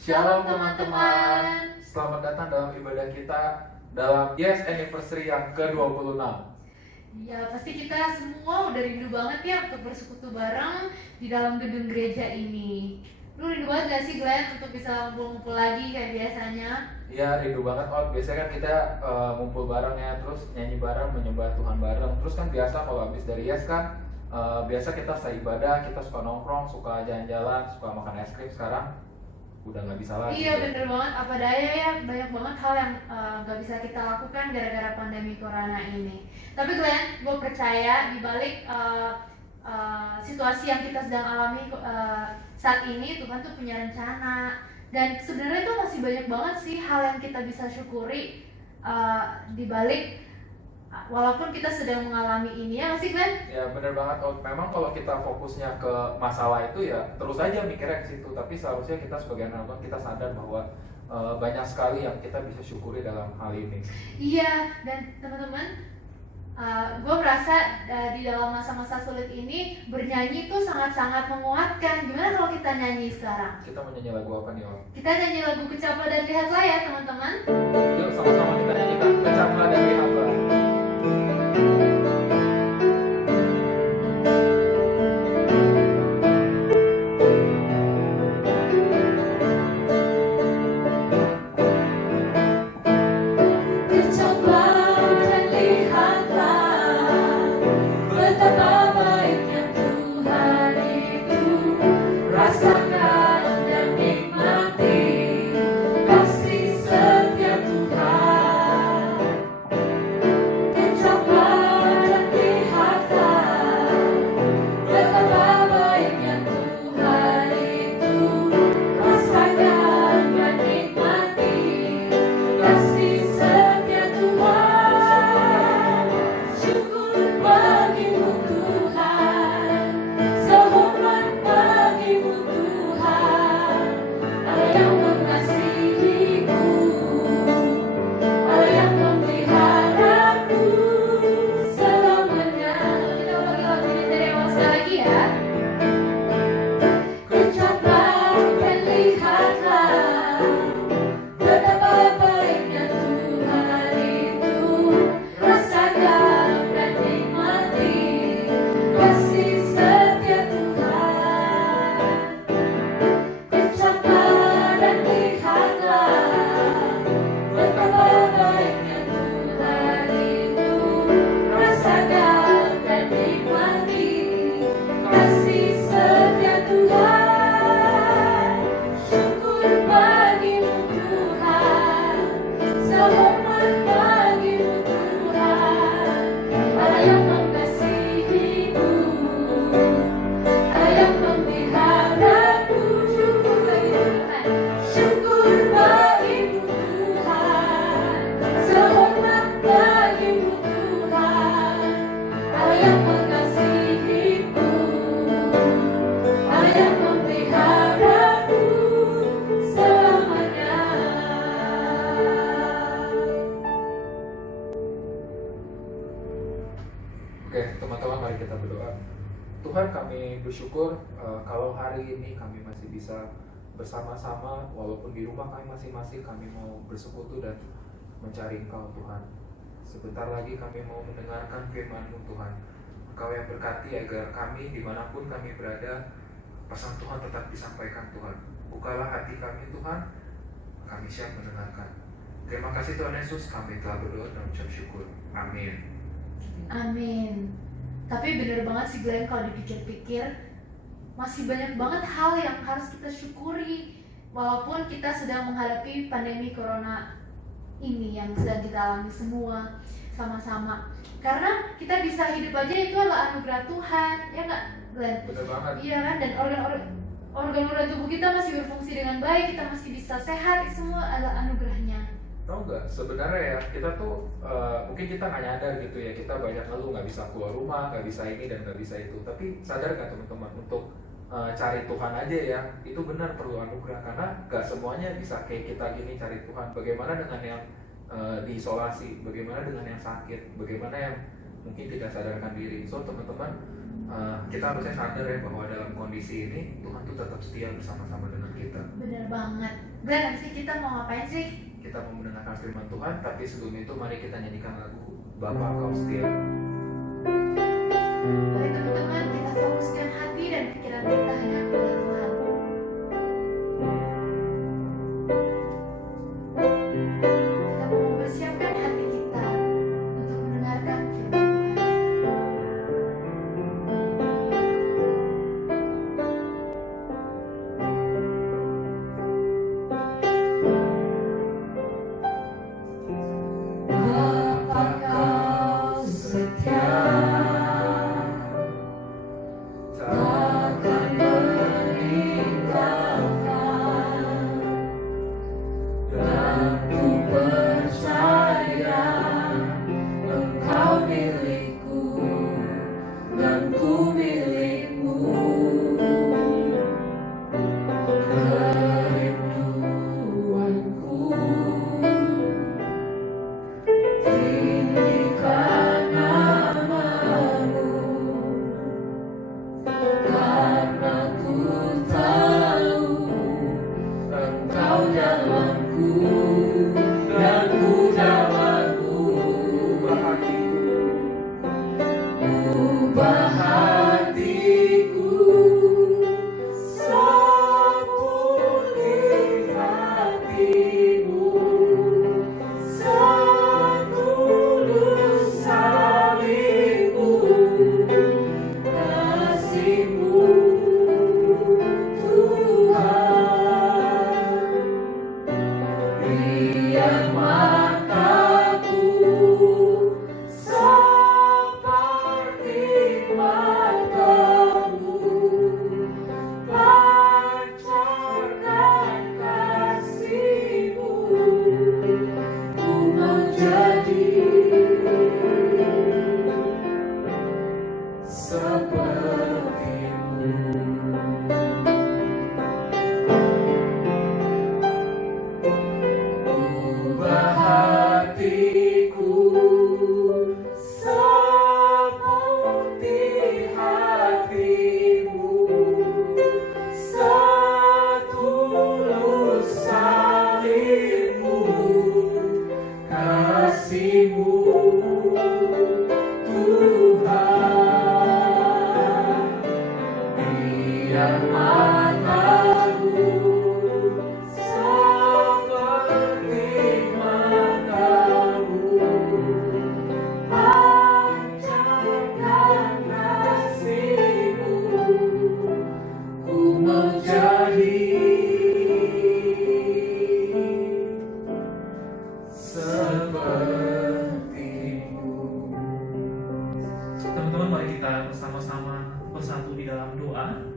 Shalom teman-teman. Selamat datang dalam ibadah kita dalam Yes Anniversary yang ke-26. Ya, pasti kita semua udah rindu banget ya untuk bersekutu bareng di dalam gedung gereja ini. Lu rindu banget gak sih Glenn untuk bisa ngumpul-ngumpul lagi kayak biasanya? Iya, rindu banget Ot. Biasanya kan kita ngumpul bareng ya, terus nyanyi bareng, menyembah Tuhan bareng. Terus kan biasa kalau habis dari Yes kan biasa kita seibadah, kita suka nongkrong, suka jalan-jalan, suka makan es krim. Sekarang udah nggak bisa lagi. Iya bener banget, apa daya ya, banyak banget hal yang gak bisa kita lakukan gara-gara pandemi corona ini. Tapi Glenn, gue percaya di balik situasi yang kita sedang alami saat ini, Tuhan tuh punya rencana. Dan sebenarnya tuh masih banyak banget sih hal yang kita bisa syukuri di balik walaupun kita sedang mengalami ini, ya nggak sih Glenn? Ya bener banget. Memang kalau kita fokusnya ke masalah itu ya terus aja mikirnya ke situ. Tapi seharusnya kita sebagai anak Tuhan kita sadar bahwa banyak sekali yang kita bisa syukuri dalam hal ini. Iya, dan teman-teman, gue merasa di dalam masa-masa sulit ini bernyanyi tuh sangat-sangat menguatkan. Gimana kalau kita nyanyi sekarang? Kita mau nyanyi lagu apa nih Om? Kita nyanyi lagu Kecaplah dan Lihatlah ya teman-teman. Yuk sama-sama kita nyanyikan Kecaplah dan Lihatlah. Oke, teman-teman, mari kita berdoa. Tuhan, kami bersyukur kalau hari ini kami masih bisa bersama-sama, walaupun di rumah kami masing-masing, kami mau bersekutu dan mencari Engkau, Tuhan. Sebentar lagi kami mau mendengarkan firman-Mu, Tuhan. Engkau yang berkati agar kami, dimanapun kami berada, pesan Tuhan tetap disampaikan, Tuhan. Bukalah hati kami, Tuhan, kami siap mendengarkan. Terima kasih Tuhan Yesus, kami telah berdoa dan ucap syukur. Amin. Amin. Tapi bener banget sih Glenn, kalau dipikir-pikir masih banyak banget hal yang harus kita syukuri walaupun kita sedang menghadapi pandemi corona ini yang sedang kita alami semua sama-sama. Karena kita bisa hidup aja itu adalah anugerah Tuhan, ya nggak Glenn? Betul banget. Iya kan, dan organ-organ tubuh kita masih berfungsi dengan baik, kita masih bisa sehat, itu semua adalah anugerahnya. Tahu nggak, sebenarnya ya kita tuh mungkin kita nggak nyadar gitu ya, kita banyak ngeluh nggak bisa keluar rumah, nggak bisa ini dan nggak bisa itu. Tapi sadar nggak teman-teman untuk cari Tuhan aja ya, itu benar perlu anugerah, karena nggak semuanya bisa kayak kita gini cari Tuhan. Bagaimana dengan yang diisolasi, bagaimana dengan yang sakit, bagaimana yang mungkin tidak sadarkan diri. So teman-teman, kita harusnya sadar ya bahwa dalam kondisi ini Tuhan tuh tetap setia bersama-sama dengan kita. Bener banget. Glenn, abis ini kita mau ngapain sih? Kita mau mendengarkan firman Tuhan, tapi sebelum itu mari kita nyanyikan lagu Bapa Kau Setia. Mari teman-teman kita fokuskan hati dan pikiran kita hanya kepada Tuhan. Kita mau mempersiapkan hati kita untuk mendengarkan firman Tuhan. Bapa Kau setia, takkan meninggalkan, dan ku percaya Engkau milikku dan ku milikmu. Kerinduanku tinggikan namamu, karena ku tahu Engkau dalamku dan ku dalammu. Ubah hatiku seperti hatimu, setulus salibmu, kasih-Mu Tuhan. Biar mataku seperti matamu, pancarkan kasih-Mu, ku mau jadi seperti-Mu. Ubah hatiku seperti hatimu, setulus salibmu, kasih-Mu Tuhan. Biar mataku seperti matamu, pancarkan kasih-Mu, ku mau jadi seperti-Mu. Teman-teman, mari kita bersama-sama bersatu di dalam doa.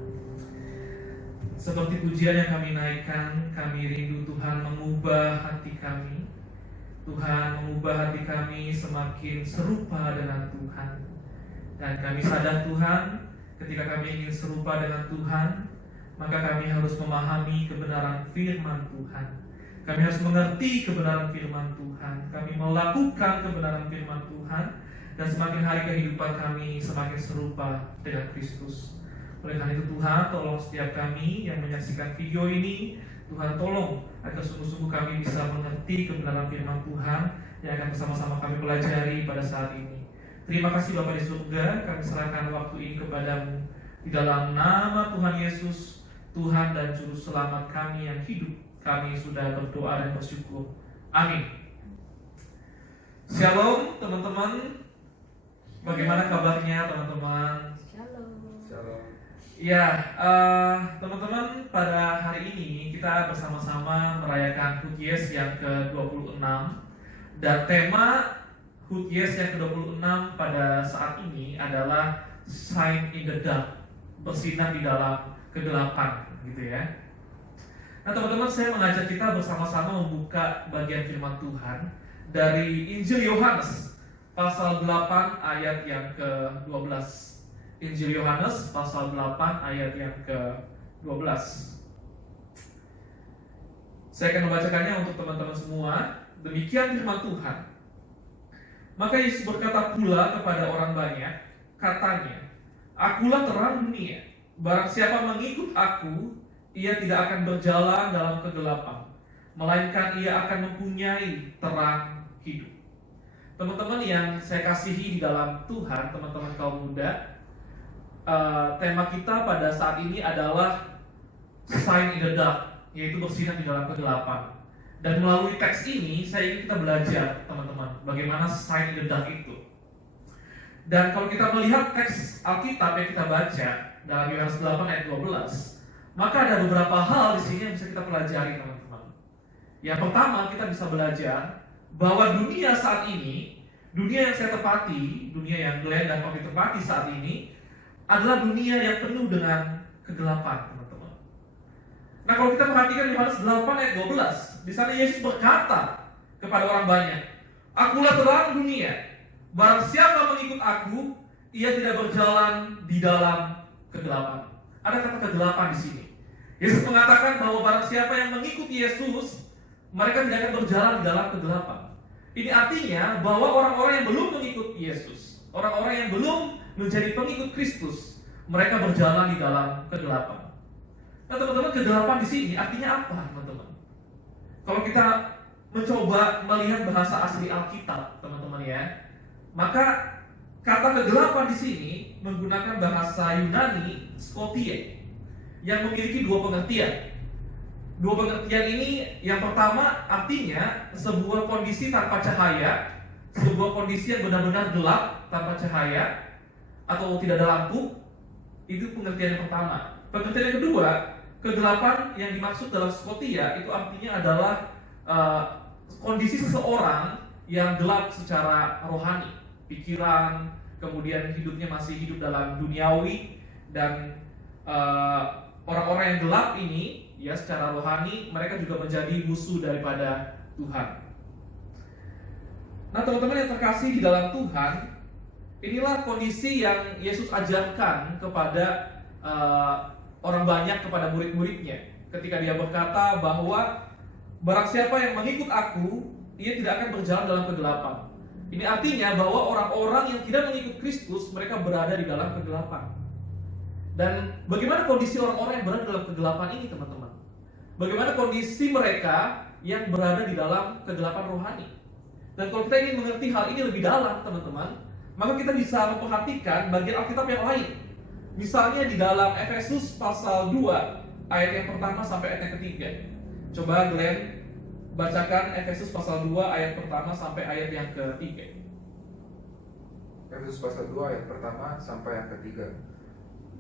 Seperti pujian yang kami naikkan, kami rindu Tuhan mengubah hati kami. Tuhan mengubah hati kami semakin serupa dengan Tuhan. Dan kami sadar Tuhan, ketika kami ingin serupa dengan Tuhan, maka kami harus memahami kebenaran firman Tuhan. Kami harus mengerti kebenaran firman Tuhan. Kami melakukan kebenaran firman Tuhan. Dan semakin hari kehidupan kami semakin serupa dengan Kristus. Oleh karena itu Tuhan, tolong setiap kami yang menyaksikan video ini, Tuhan tolong agar sungguh-sungguh kami bisa mengerti kebenaran firman Tuhan yang akan bersama-sama kami pelajari pada saat ini. Terima kasih Bapa di surga, kami serahkan waktu ini kepadamu. Di dalam nama Tuhan Yesus, Tuhan dan Juru Selamat kami yang hidup, kami sudah berdoa dan bersyukur. Amin. Shalom teman-teman. Bagaimana kabarnya teman-teman? Shalom. Ya, teman-teman, pada hari ini kita bersama-sama merayakan HUT YES yang ke-26. Dan tema HUT YES yang ke-26 pada saat ini adalah Shine in the Dark, bersinar di dalam kegelapan, gitu ya. Nah teman-teman, saya mengajak kita bersama-sama membuka bagian firman Tuhan dari Injil Yohanes pasal 8 ayat yang ke-12. Injil Yohanes pasal 8 ayat yang ke-12. Saya akan membacakannya untuk teman-teman semua. Demikian firman Tuhan. Maka Yesus berkata pula kepada orang banyak, katanya, Akulah terang dunia. Barang siapa mengikut aku, ia tidak akan berjalan dalam kegelapan, melainkan ia akan mempunyai terang hidup. Teman-teman yang saya kasihi di dalam Tuhan, teman-teman kaum muda, tema kita pada saat ini adalah Shine in the Dark, yaitu bersinar di dalam kegelapan. Dan melalui teks ini, saya ingin kita belajar, teman-teman, bagaimana shine in the dark itu. Dan kalau kita melihat teks Alkitab yang kita baca dalam Yohanes 8 ayat 12, maka ada beberapa hal di sini yang bisa kita pelajari, teman-teman. Yang pertama, kita bisa belajar bahwa dunia saat ini, dunia yang saya tepati, dunia yang Glenn dan Kopi tepati saat ini, adalah dunia yang penuh dengan kegelapan, teman-teman. Nah, kalau kita perhatikan Yohanes 8 ayat 12, di sana Yesus berkata kepada orang banyak, "Akulah terang dunia. Barang siapa mengikut aku, ia tidak berjalan di dalam kegelapan." Ada kata kegelapan di sini. Yesus mengatakan bahwa barang siapa yang mengikuti Yesus, mereka tidak akan berjalan di dalam kegelapan. Ini artinya bahwa orang-orang yang belum mengikut Yesus, orang-orang yang belum menjadi pengikut Kristus, mereka berjalan di dalam kegelapan. Nah, teman-teman, kegelapan di sini artinya apa, teman-teman? Kalau kita mencoba melihat bahasa asli Alkitab, teman-teman ya, maka kata kegelapan di sini menggunakan bahasa Yunani Scotia yang memiliki dua pengertian. Dua pengertian ini, yang pertama artinya sebuah kondisi tanpa cahaya, sebuah kondisi yang benar-benar gelap tanpa cahaya atau tidak ada lampu. Itu pengertian yang pertama. Pengertian yang kedua, kegelapan yang dimaksud dalam Scotia itu artinya adalah kondisi seseorang yang gelap secara rohani, pikiran, kemudian hidupnya masih hidup dalam duniawi, dan orang-orang yang gelap ini ya secara rohani mereka juga menjadi musuh daripada Tuhan. Nah, teman-teman yang terkasih di dalam Tuhan, inilah kondisi yang Yesus ajarkan kepada orang banyak, kepada murid-muridnya, ketika dia berkata bahwa barang siapa yang mengikut aku, ia tidak akan berjalan dalam kegelapan. Ini artinya bahwa orang-orang yang tidak mengikut Kristus, mereka berada di dalam kegelapan. Dan bagaimana kondisi orang-orang yang berada dalam kegelapan ini, teman-teman? Bagaimana kondisi mereka yang berada di dalam kegelapan rohani? Dan kalau kita ingin mengerti hal ini lebih dalam, teman-teman, maka kita bisa memperhatikan bagian Alkitab yang lain. Misalnya di dalam Efesus pasal 2 ayat yang pertama sampai ayat yang ketiga. Coba Glenn bacakan Efesus pasal 2 ayat pertama sampai ayat yang ketiga. Efesus pasal 2 ayat pertama sampai yang ketiga.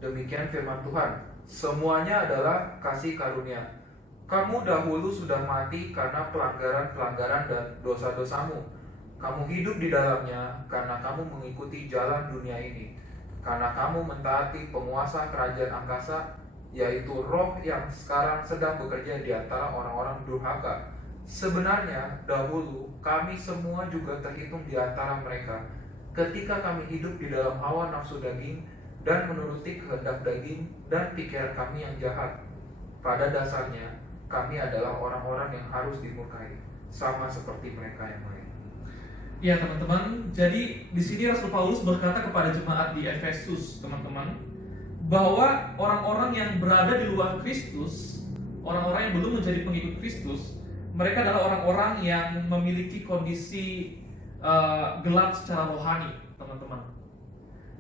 Demikian firman Tuhan, semuanya adalah kasih karunia. Kamu dahulu sudah mati karena pelanggaran-pelanggaran dan dosa-dosamu. Kamu hidup di dalamnya karena kamu mengikuti jalan dunia ini. Karena kamu mentaati penguasa kerajaan angkasa, yaitu roh yang sekarang sedang bekerja di antara orang-orang durhaka. Sebenarnya dahulu kami semua juga terhitung di antara mereka, ketika kami hidup di dalam hawa nafsu daging dan menuruti kehendak daging dan pikiran kami yang jahat. Pada dasarnya kami adalah orang-orang yang harus dimurkai, sama seperti mereka yang lain. Ya, teman-teman, jadi di sini Rasul Paulus berkata kepada jemaat di Efesus, teman-teman, bahwa orang-orang yang berada di luar Kristus, orang-orang yang belum menjadi pengikut Kristus, mereka adalah orang-orang yang memiliki kondisi gelap secara rohani, teman-teman.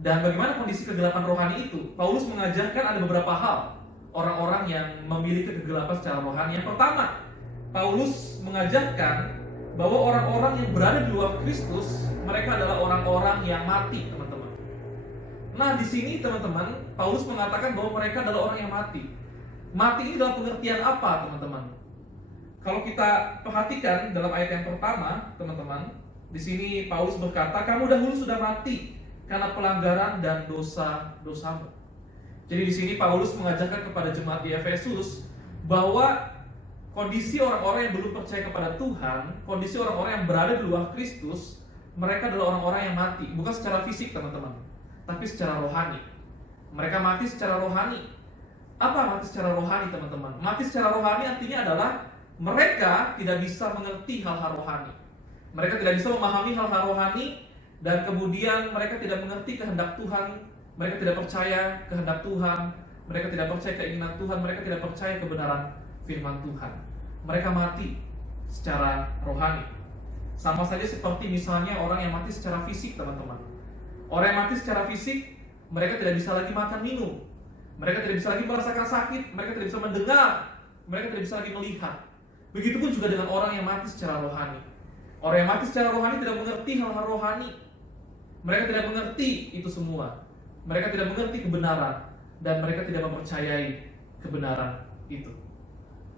Dan bagaimana kondisi kegelapan rohani itu? Paulus mengajarkan ada beberapa hal orang-orang yang memiliki kegelapan secara rohani. Yang pertama, Paulus mengajarkan bahwa orang-orang yang berada di luar Kristus, mereka adalah orang-orang yang mati, teman-teman. Nah, di sini teman-teman, Paulus mengatakan bahwa mereka adalah orang yang mati. Mati ini dalam pengertian apa, teman-teman? Kalau kita perhatikan dalam ayat yang pertama, teman-teman, di sini Paulus berkata, kamu dahulu sudah mati karena pelanggaran dan dosa-dosamu. Jadi di sini Paulus mengajarkan kepada jemaat di Efesus bahwa kondisi orang-orang yang belum percaya kepada Tuhan, kondisi orang-orang yang berada di luar Kristus, mereka adalah orang-orang yang mati, bukan secara fisik, teman-teman, tapi secara rohani. Mereka mati secara rohani. Apa mati secara rohani, teman-teman? Mati secara rohani artinya adalah mereka tidak bisa mengerti hal-hal rohani. Mereka tidak bisa memahami hal-hal rohani, dan kemudian mereka tidak mengerti kehendak Tuhan. Mereka tidak percaya kehendak Tuhan. mereka tidak percaya keinginan Tuhan, mereka tidak percaya kebenaran firman Tuhan. Mereka mati secara rohani. Sama saja seperti misalnya orang yang mati secara fisik, teman-teman. Orang yang mati secara fisik, mereka tidak bisa lagi makan minum, mereka tidak bisa lagi merasakan sakit, mereka tidak bisa mendengar, mereka tidak bisa lagi melihat. Begitupun juga dengan orang yang mati secara rohani. Orang yang mati secara rohani tidak mengerti hal-hal rohani. Mereka tidak mengerti itu semua. Mereka tidak mengerti kebenaran, dan mereka tidak mempercayai kebenaran itu.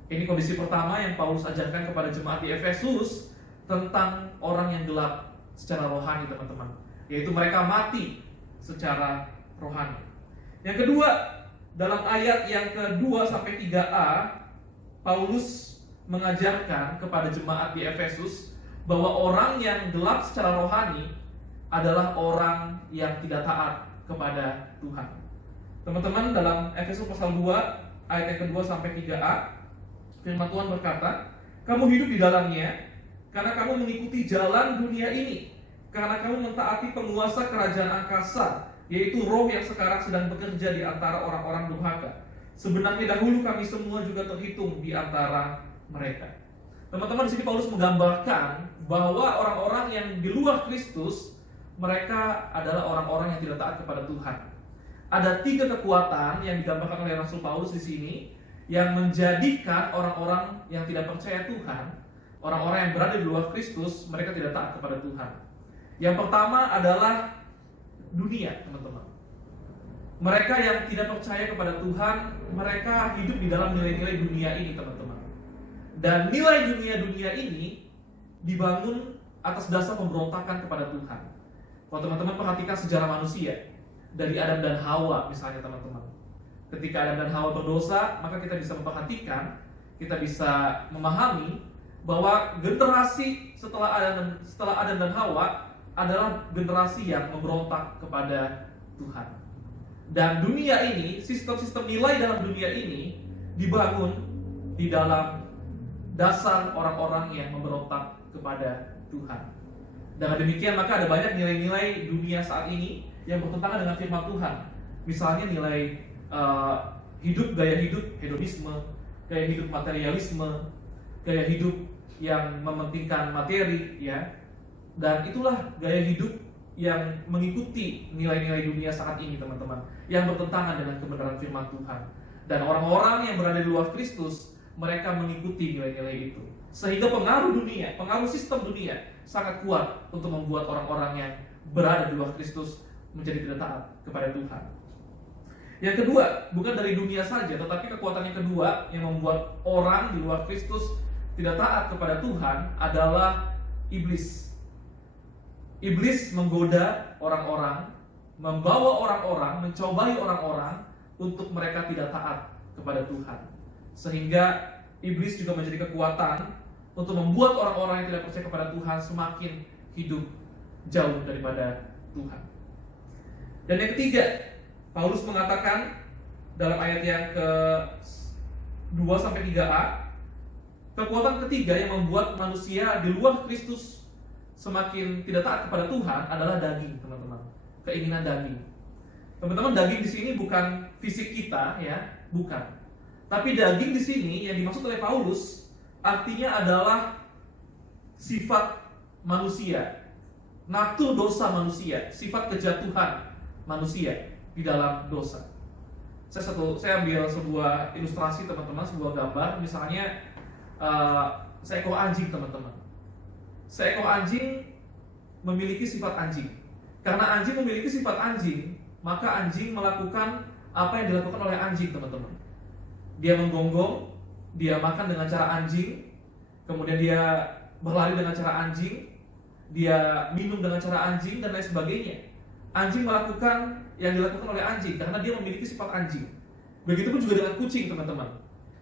Ini kondisi pertama yang Paulus ajarkan kepada jemaat di Efesus tentang orang yang gelap secara rohani, teman-teman. Yaitu mereka mati secara rohani. Yang kedua, dalam ayat yang ke-2 sampai 3a, Paulus mengajarkan kepada jemaat di Efesus bahwa orang yang gelap secara rohani adalah orang yang tidak taat kepada Tuhan. Teman-teman, dalam Efesus pasal 2 ayat yang ke-2 sampai 3a, firman Tuhan berkata, "Kamu hidup di dalamnya karena kamu mengikuti jalan dunia ini, karena kamu mentaati penguasa kerajaan angkasa, yaitu roh yang sekarang sedang bekerja di antara orang-orang durhaka. Sebenarnya dahulu kami semua juga terhitung di antara mereka." Teman-teman, di sini Paulus menggambarkan bahwa orang-orang yang di luar Kristus, mereka adalah orang-orang yang tidak taat kepada Tuhan. Ada 3 kekuatan yang digambarkan oleh Rasul Paulus di sini yang menjadikan orang-orang yang tidak percaya Tuhan, orang-orang yang berada di luar Kristus, mereka tidak taat kepada Tuhan. Yang pertama adalah dunia, teman-teman. Mereka yang tidak percaya kepada Tuhan, mereka hidup di dalam nilai-nilai dunia ini, teman-teman. Dan nilai dunia-dunia ini dibangun atas dasar pemberontakan kepada Tuhan. Kalau teman-teman perhatikan sejarah manusia, dari Adam dan Hawa misalnya, teman-teman. Ketika Adam dan Hawa berdosa, maka kita bisa memperhatikan, kita bisa memahami bahwa generasi setelah Adam dan Hawa adalah generasi yang memberontak kepada Tuhan. Dan dunia ini, sistem-sistem nilai dalam dunia ini dibangun di dalam dasar orang-orang yang memberontak kepada Tuhan. Dengan demikian, maka ada banyak nilai-nilai dunia saat ini yang bertentangan dengan firman Tuhan. Misalnya nilai gaya hidup hedonisme, gaya hidup materialisme, gaya hidup yang mementingkan materi, ya. Dan itulah gaya hidup yang mengikuti nilai-nilai dunia saat ini, teman-teman, yang bertentangan dengan kebenaran firman Tuhan. Dan orang-orang yang berada di luar Kristus, mereka mengikuti nilai-nilai itu. Sehingga pengaruh dunia, pengaruh sistem dunia sangat kuat untuk membuat orang-orang yang berada di luar Kristus menjadi tidak taat kepada Tuhan. Yang kedua, bukan dari dunia saja, tetapi kekuatan yang kedua yang membuat orang di luar Kristus tidak taat kepada Tuhan adalah iblis. Iblis menggoda orang-orang, membawa orang-orang, mencobai orang-orang untuk mereka tidak taat kepada Tuhan. Sehingga iblis juga menjadi kekuatan untuk membuat orang-orang yang tidak percaya kepada Tuhan semakin hidup jauh daripada Tuhan. Dan yang ketiga, Paulus mengatakan dalam ayat yang ke-2 sampai 3a, kekuatan ketiga yang membuat manusia di luar Kristus semakin tidak taat kepada Tuhan adalah daging, teman-teman. Keinginan daging. Teman-teman, daging di sini bukan fisik kita, ya, bukan. Tapi daging di sini yang dimaksud oleh Paulus artinya adalah sifat manusia, natur dosa manusia, sifat kejatuhan manusia di dalam dosa. Saya ambil sebuah ilustrasi, teman-teman, sebuah gambar. Misalnya seekor anjing, teman-teman. Seekor anjing memiliki sifat anjing. Karena anjing memiliki sifat anjing, maka anjing melakukan apa yang dilakukan oleh anjing, teman-teman. Dia menggonggong, dia makan dengan cara anjing, kemudian dia berlari dengan cara anjing, dia minum dengan cara anjing, dan lain sebagainya. Anjing melakukan yang dilakukan oleh anjing karena dia memiliki sifat anjing. Begitupun juga dengan kucing, teman-teman.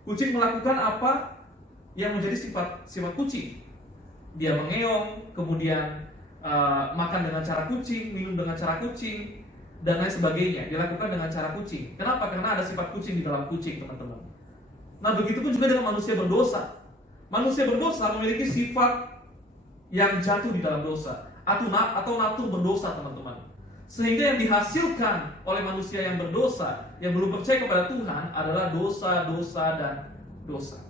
Kucing melakukan apa yang menjadi sifat kucing. Dia mengeong, kemudian makan dengan cara kucing, minum dengan cara kucing, dan lain sebagainya. Dilakukan dengan cara kucing. Kenapa? Karena ada sifat kucing di dalam kucing, teman-teman. Nah, begitupun juga dengan manusia berdosa. Manusia berdosa memiliki sifat yang jatuh di dalam dosa, atau natur berdosa, teman-teman. Sehingga yang dihasilkan oleh manusia yang berdosa, yang belum percaya kepada Tuhan adalah dosa, dosa, dan dosa.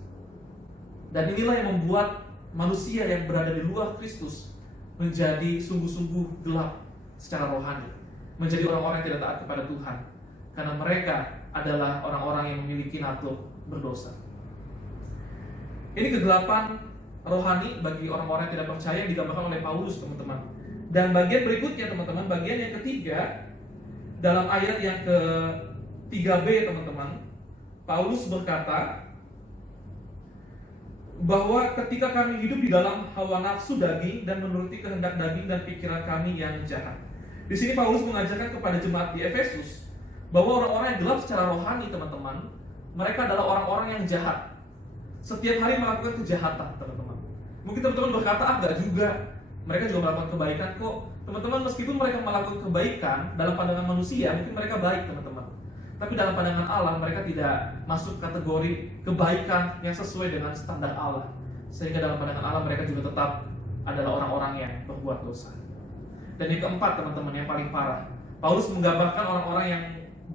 Dan inilah yang membuat manusia yang berada di luar Kristus menjadi sungguh-sungguh gelap secara rohani, menjadi orang-orang yang tidak taat kepada Tuhan, karena mereka adalah orang-orang yang memiliki natur berdosa. Ini kegelapan rohani bagi orang-orang yang tidak percaya yang digambarkan oleh Paulus, teman-teman. Dan bagian berikutnya, teman-teman, bagian yang ketiga dalam ayat yang ke-3b, teman-teman, Paulus berkata bahwa ketika kami hidup di dalam hawa nafsu daging dan menuruti kehendak daging dan pikiran kami yang jahat. Di sini Paulus mengajarkan kepada jemaat di Efesus bahwa orang-orang yang gelap secara rohani, teman-teman, mereka adalah orang-orang yang jahat. Setiap hari melakukan kejahatan, teman-teman. Mungkin teman-teman berkata, enggak juga. Mereka juga melakukan kebaikan kok. Teman-teman, meskipun mereka melakukan kebaikan dalam pandangan manusia, mungkin mereka baik, teman-teman. Tapi dalam pandangan Allah, mereka tidak masuk kategori kebaikan yang sesuai dengan standar Allah. Sehingga dalam pandangan Allah, mereka juga tetap adalah orang-orang yang berbuat dosa. Dan yang keempat, teman-teman, yang paling parah, Paulus menggambarkan orang-orang yang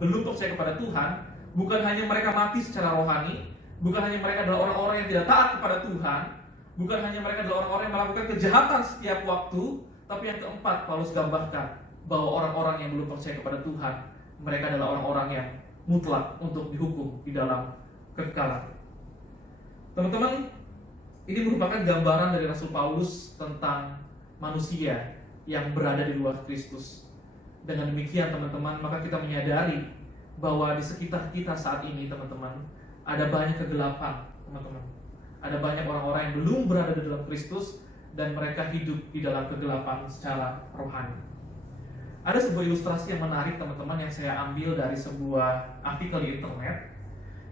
belum percaya kepada Tuhan. Bukan hanya mereka mati secara rohani, bukan hanya mereka adalah orang-orang yang tidak taat kepada Tuhan, bukan hanya mereka adalah orang-orang yang melakukan kejahatan setiap waktu, tapi yang keempat, Paulus gambarkan bahwa orang-orang yang belum percaya kepada Tuhan, mereka adalah orang-orang yang mutlak untuk dihukum di dalam kekekalan. Teman-teman, ini merupakan gambaran dari Rasul Paulus tentang manusia yang berada di luar Kristus. Dengan demikian, teman-teman, maka kita menyadari bahwa di sekitar kita saat ini, teman-teman, ada banyak kegelapan, teman-teman. Ada banyak orang-orang yang belum berada di dalam Kristus dan mereka hidup di dalam kegelapan secara rohani. Ada sebuah ilustrasi yang menarik, teman-teman, yang saya ambil dari sebuah artikel di internet.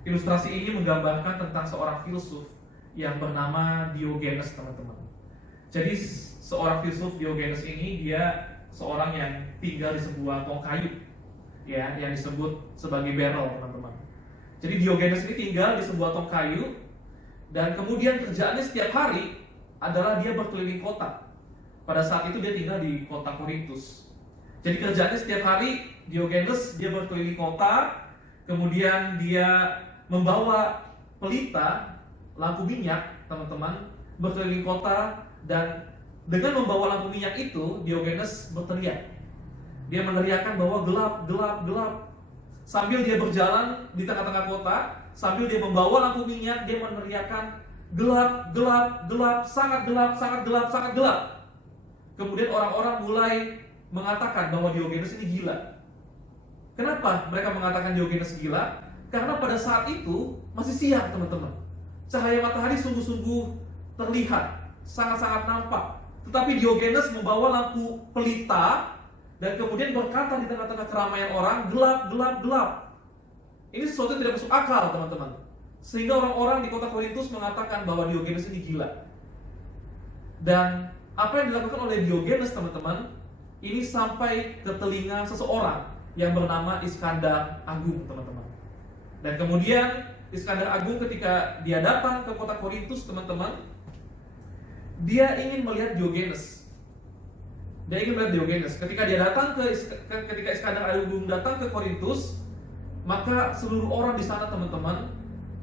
Ilustrasi ini menggambarkan tentang seorang filsuf yang bernama Diogenes, teman-teman. Jadi seorang filsuf Diogenes ini dia seorang yang tinggal di sebuah tong kayu, ya, yang disebut sebagai barrel, teman-teman. Jadi Diogenes ini tinggal di sebuah tong kayu. Dan kemudian kerjaannya setiap hari adalah dia berkeliling kota. Pada saat itu dia tinggal di kota Korintus. Jadi kerjaannya setiap hari Diogenes dia berkeliling kota. Kemudian dia membawa pelita lampu minyak, teman-teman, berkeliling kota. Dan dengan membawa lampu minyak itu Diogenes berteriak. Dia meneriakkan bahwa gelap, gelap, gelap. Sambil dia berjalan di tengah-tengah kota, sambil dia membawa lampu minyak, dia meneriakkan gelap, gelap, gelap, sangat gelap, sangat gelap, sangat gelap. Kemudian orang-orang mulai mengatakan bahwa Diogenes ini gila. Kenapa mereka mengatakan Diogenes gila? Karena pada saat itu masih siang, teman-teman. Cahaya matahari sungguh-sungguh terlihat, sangat-sangat nampak. Tetapi Diogenes membawa lampu pelita dan kemudian berkata di tengah-tengah keramaian orang, gelap, gelap, gelap. Ini sesuatu yang tidak masuk akal, teman-teman. Sehingga orang-orang di kota Korintus mengatakan bahwa Diogenes ini gila. Dan apa yang dilakukan oleh Diogenes, teman-teman, ini sampai ke telinga seseorang yang bernama Iskandar Agung, teman-teman. Dan kemudian Iskandar Agung ketika dia datang ke kota Korintus, teman-teman, dia ingin melihat Diogenes. Dia ingin melihat Diogenes. Ketika Iskandar Agung datang ke Korintus, maka seluruh orang di sana, teman-teman,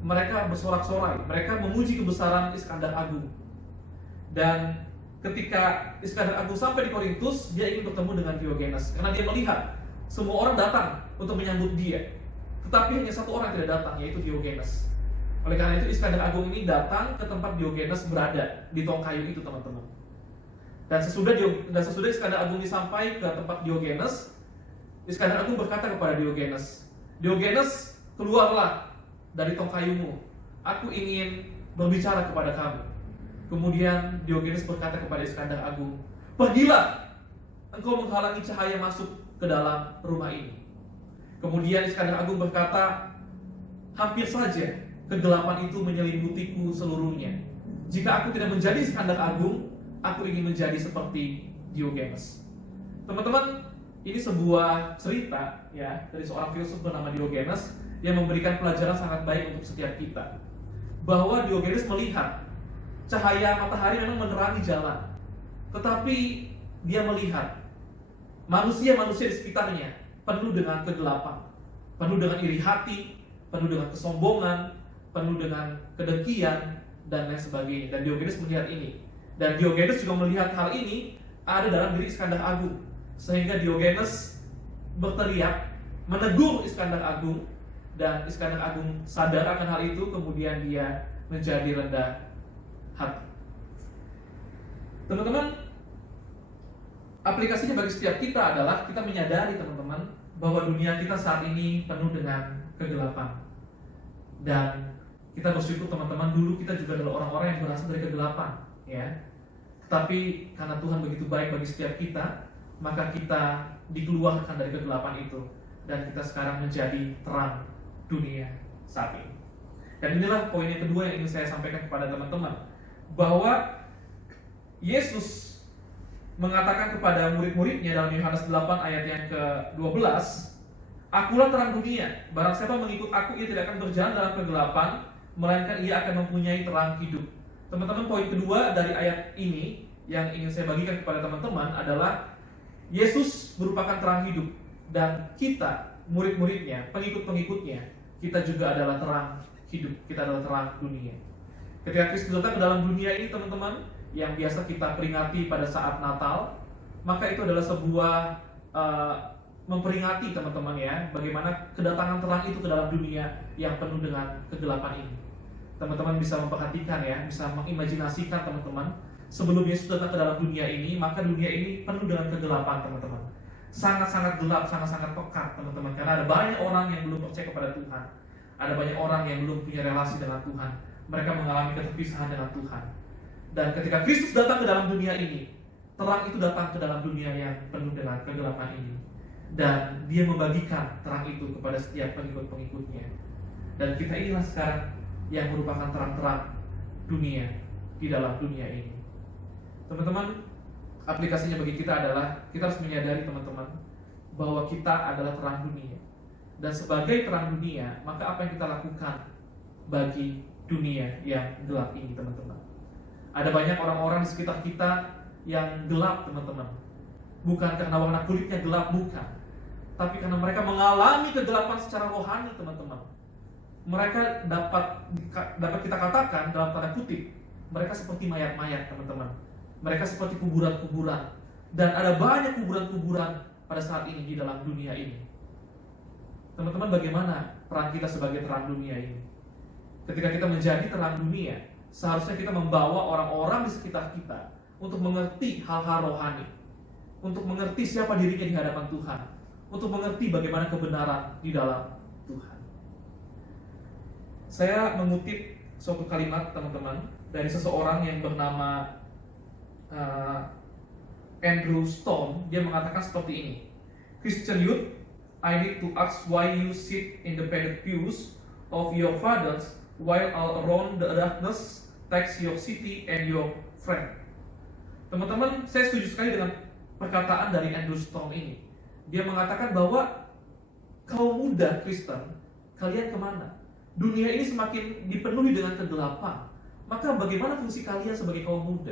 mereka bersorak-sorai. Mereka memuji kebesaran Iskandar Agung. Dan ketika Iskandar Agung sampai di Korintus, dia ingin bertemu dengan Diogenes karena dia melihat semua orang datang untuk menyambut dia. Tetapi hanya satu orang tidak datang, yaitu Diogenes. Oleh karena itu Iskandar Agung ini datang ke tempat Diogenes berada di tong kayu itu, teman-teman. Dan sesudah Iskandar Agung ini sampai ke tempat Diogenes, Iskandar Agung berkata kepada Diogenes, Diogenes, keluarlah dari tong kayumu. Aku ingin berbicara kepada kamu. Kemudian Diogenes berkata kepada Iskandar Agung, pergilah, engkau menghalangi cahaya masuk ke dalam rumah ini. Kemudian Iskandar Agung berkata, hampir saja kegelapan itu menyelimutiku seluruhnya. Jika aku tidak menjadi Iskandar Agung, aku ingin menjadi seperti Diogenes. Teman-teman, ini sebuah cerita ya dari seorang filsuf bernama Diogenes yang memberikan pelajaran sangat baik untuk setiap kita. Bahwa Diogenes melihat cahaya matahari memang menerangi jalan, tetapi dia melihat manusia-manusia di sekitarnya penuh dengan kegelapan, penuh dengan iri hati, penuh dengan kesombongan, penuh dengan kedengkian, dan lain sebagainya. Dan Diogenes melihat ini. Dan Diogenes juga melihat hal ini ada dalam diri Iskandar Agung. Sehingga Diogenes berteriak, menegur Iskandar Agung, dan Iskandar Agung sadar akan hal itu, kemudian dia menjadi rendah hati. Teman-teman, aplikasinya bagi setiap kita adalah kita menyadari teman-teman bahwa dunia kita saat ini penuh dengan kegelapan. Dan kita bersyukur teman-teman, dulu kita juga adalah orang-orang yang berasal dari kegelapan, ya. Tetapi karena Tuhan begitu baik bagi setiap kita, maka kita dikeluarkan dari kegelapan itu, dan kita sekarang menjadi terang dunia saat ini. Dan inilah poin yang kedua yang ingin saya sampaikan kepada teman-teman, bahwa Yesus mengatakan kepada murid-muridnya dalam Yohanes 8 ayat yang ke-12, "Akulah terang dunia, barang siapa mengikut aku, ia tidak akan berjalan dalam kegelapan, melainkan ia akan mempunyai terang hidup." Teman-teman, poin kedua dari ayat ini yang ingin saya bagikan kepada teman-teman adalah Yesus merupakan terang hidup, dan kita, murid-muridnya, pengikut-pengikutnya, kita juga adalah terang hidup, kita adalah terang dunia. Ketika Kristus datang ke dalam dunia ini teman-teman, yang biasa kita peringati pada saat Natal, maka itu adalah sebuah memperingati teman-teman ya, bagaimana kedatangan terang itu ke dalam dunia yang penuh dengan kegelapan ini. Teman-teman bisa memperhatikan ya, bisa mengimajinasikan teman-teman, sebelum Yesus datang ke dalam dunia ini, maka dunia ini penuh dengan kegelapan teman-teman. Sangat-sangat gelap, sangat-sangat pekat teman-teman, karena ada banyak orang yang belum percaya kepada Tuhan. Ada banyak orang yang belum punya relasi dengan Tuhan. Mereka mengalami keterpisahan dengan Tuhan. Dan ketika Kristus datang ke dalam dunia ini, terang itu datang ke dalam dunia yang penuh dengan kegelapan ini. Dan dia membagikan terang itu kepada setiap pengikut-pengikutnya. Dan kita inilah sekarang yang merupakan terang-terang dunia di dalam dunia ini. Teman-teman, aplikasinya bagi kita adalah kita harus menyadari teman-teman bahwa kita adalah terang dunia. Dan sebagai terang dunia, maka apa yang kita lakukan bagi dunia yang gelap ini teman-teman? Ada banyak orang-orang di sekitar kita yang gelap teman-teman. Bukan karena warna kulitnya gelap, bukan. Tapi karena mereka mengalami kegelapan secara rohani teman-teman. Mereka dapat kita katakan dalam tanda kutip, mereka seperti mayat-mayat teman-teman. Mereka seperti kuburan-kuburan. Dan ada banyak kuburan-kuburan pada saat ini di dalam dunia ini. Teman-teman, bagaimana peran kita sebagai terang dunia ini? Ketika kita menjadi terang dunia, seharusnya kita membawa orang-orang di sekitar kita untuk mengerti hal-hal rohani, untuk mengerti siapa dirinya di hadapan Tuhan, untuk mengerti bagaimana kebenaran di dalam Tuhan. Saya mengutip suatu kalimat teman-teman dari seseorang yang bernama Andrew Stone. Dia mengatakan seperti ini: "Christian youth, I need to ask why you sit in the padded pews of your fathers while all around the darkness takes your city and your friend." Teman-teman, saya setuju sekali dengan perkataan dari Andrew Stone ini. Dia mengatakan bahwa kaum muda Kristen, kalian kemana? Dunia ini semakin dipenuhi dengan kegelapan. Maka bagaimana fungsi kalian sebagai kaum muda?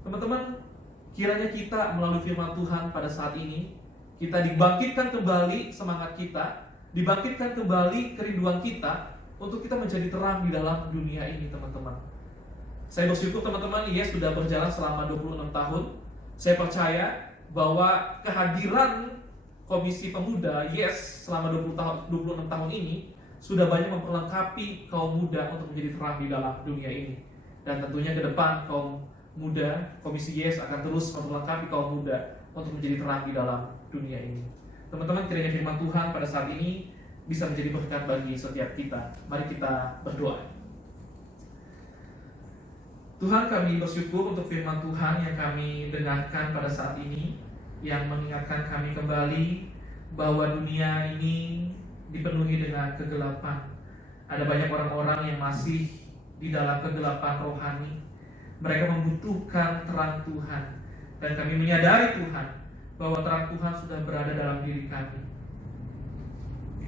Teman-teman, kiranya kita melalui firman Tuhan pada saat ini, kita dibangkitkan kembali semangat kita, dibangkitkan kembali kerinduan kita untuk kita menjadi terang di dalam dunia ini teman-teman. Saya bersyukur teman-teman, Yes sudah berjalan selama 26 tahun. Saya percaya bahwa kehadiran Komisi Pemuda Yes selama 26 tahun ini sudah banyak memperlengkapi kaum muda untuk menjadi terang di dalam dunia ini. Dan tentunya ke depan kaum muda, Komisi Yes akan terus memperlengkapi kaum muda untuk menjadi terang di dalam dunia ini. Teman-teman, kiranya firman Tuhan pada saat ini bisa menjadi berkat bagi setiap kita. Mari kita berdoa. Tuhan, kami bersyukur untuk firman Tuhan yang kami dengarkan pada saat ini, yang mengingatkan kami kembali bahwa dunia ini dipenuhi dengan kegelapan. Ada banyak orang-orang yang masih di dalam kegelapan rohani. Mereka membutuhkan terang Tuhan. Dan kami menyadari Tuhan bahwa terang Tuhan sudah berada dalam diri kami.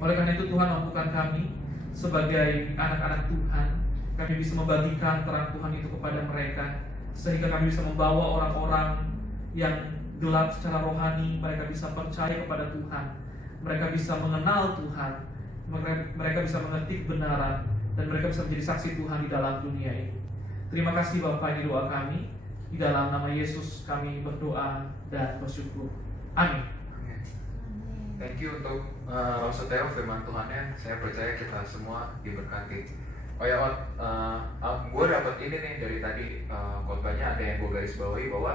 Oleh karena itu Tuhan, mampukan kami sebagai anak-anak Tuhan, kami bisa membagikan terang Tuhan itu kepada mereka, sehingga kami bisa membawa orang-orang yang gelap secara rohani, mereka bisa percaya kepada Tuhan, mereka bisa mengenal Tuhan, mereka bisa mengerti kebenaran, dan mereka bisa menjadi saksi Tuhan di dalam dunia ini. Terima kasih Bapak, ini doa kami. Di dalam nama Yesus kami berdoa dan bersyukur. Amin. Thank you untuk Rosoteo firman Tuhannya. Saya percaya kita semua diberkati. Oh ya, gue dapat ini nih dari tadi khotbahnya, ada yang gue garis bawahi bahwa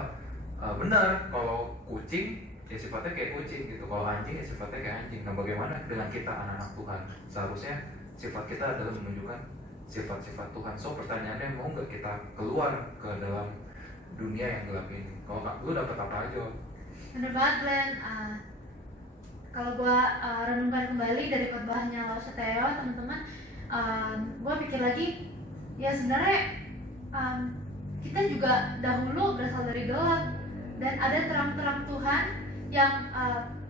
benar kalau kucing ya sifatnya kayak kucing gitu, kalau anjing ya sifatnya kayak anjing. Nah, bagaimana dengan kita anak-anak Tuhan? Seharusnya sifat kita adalah menunjukkan sifat-sifat Tuhan. So pertanyaannya, mau nggak kita keluar ke dalam dunia yang gelap ini? Kalau nggak, lu dapat apa aja? Bener banget Glenn. Kalau gue renungkan kembali dari khotbahnya Rosoteo, teman-teman, gue pikir lagi, ya sebenarnya kita juga dahulu berasal dari gelap, dan ada terang-terang Tuhan yang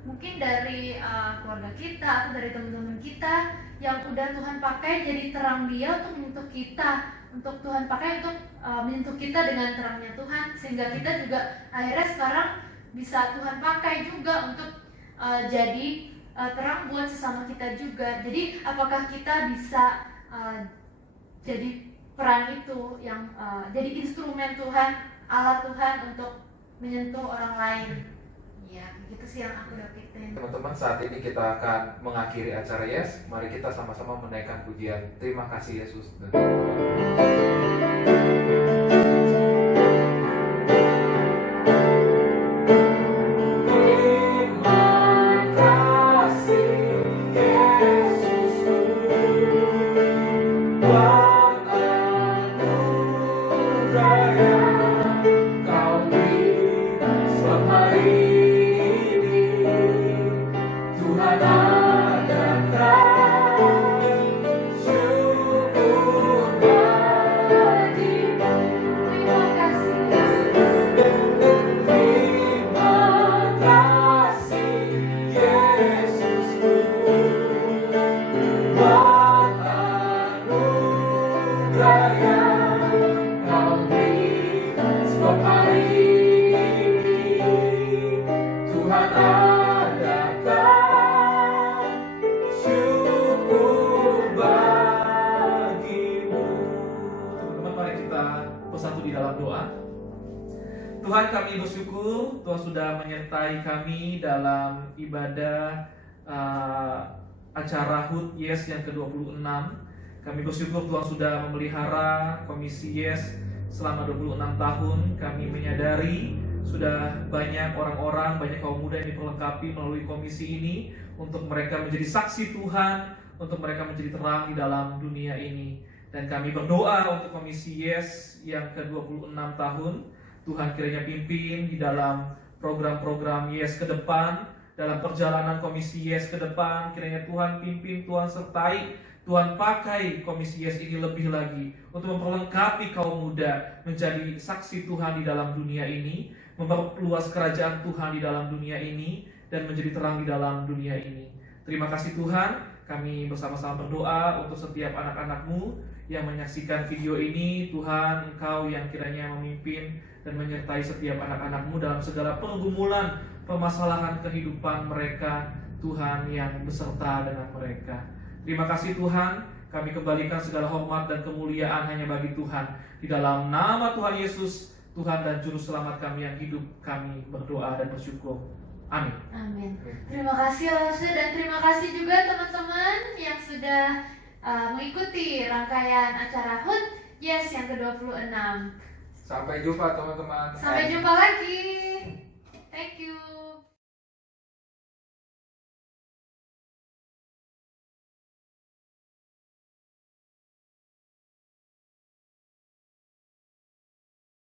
mungkin dari keluarga kita atau dari teman-teman kita yang udah Tuhan pakai jadi terang Dia untuk menyentuh kita, untuk Tuhan pakai untuk menyentuh kita dengan terangnya Tuhan, sehingga kita juga akhirnya sekarang bisa Tuhan pakai juga untuk jadi terang buat sesama kita juga. Jadi apakah kita bisa jadi peran itu yang jadi instrumen Tuhan, alat Tuhan untuk menyentuh orang lain? Ya, gitu sih yang aku dapetin. Teman-teman, saat ini kita akan mengakhiri acara Yes. Mari kita sama-sama menaikkan pujian. Terima kasih Yesus. Tuhan, kami bersyukur Tuhan sudah menyertai kami dalam ibadah acara HUT Yes yang ke-26. Kami bersyukur Tuhan sudah memelihara komisi Yes selama 26 tahun. Kami menyadari sudah banyak orang-orang, banyak kaum muda yang diperlengkapi melalui komisi ini untuk mereka menjadi saksi Tuhan, untuk mereka menjadi terang di dalam dunia ini. Dan kami berdoa untuk komisi Yes yang ke-26 tahun. Tuhan kiranya pimpin di dalam program-program Yes ke depan, dalam perjalanan komisi Yes ke depan. Kiranya Tuhan pimpin, Tuhan sertai, Tuhan pakai komisi Yes ini lebih lagi untuk memperlengkapi kaum muda menjadi saksi Tuhan di dalam dunia ini, memperluas kerajaan Tuhan di dalam dunia ini, dan menjadi terang di dalam dunia ini. Terima kasih Tuhan, kami bersama-sama berdoa untuk setiap anak-anak-Mu yang menyaksikan video ini. Tuhan, Engkau yang kiranya memimpin dan menyertai setiap anak-anak-Mu dalam segala pergumulan, permasalahan kehidupan mereka. Tuhan yang beserta dengan mereka. Terima kasih Tuhan, kami kembalikan segala hormat dan kemuliaan hanya bagi Tuhan. Di dalam nama Tuhan Yesus, Tuhan dan Juru Selamat kami yang hidup, kami berdoa dan bersyukur. Amin. Amin. Terima kasih Rose, dan terima kasih juga teman-teman yang sudah mengikuti rangkaian acara HUT Yes yang ke-26. Sampai jumpa teman-teman. Sampai jumpa lagi.